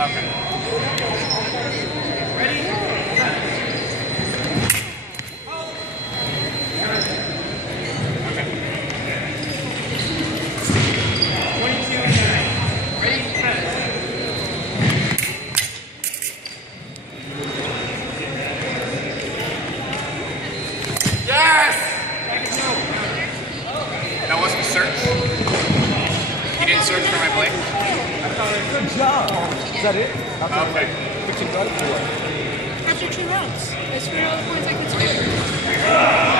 Okay. Ready? Okay. 22-9. Ready? Yes! That wasn't a search. You didn't search for my play? Good job. Is that it? Okay. What you got it for? After 2 rounds, I scored all the points I could score.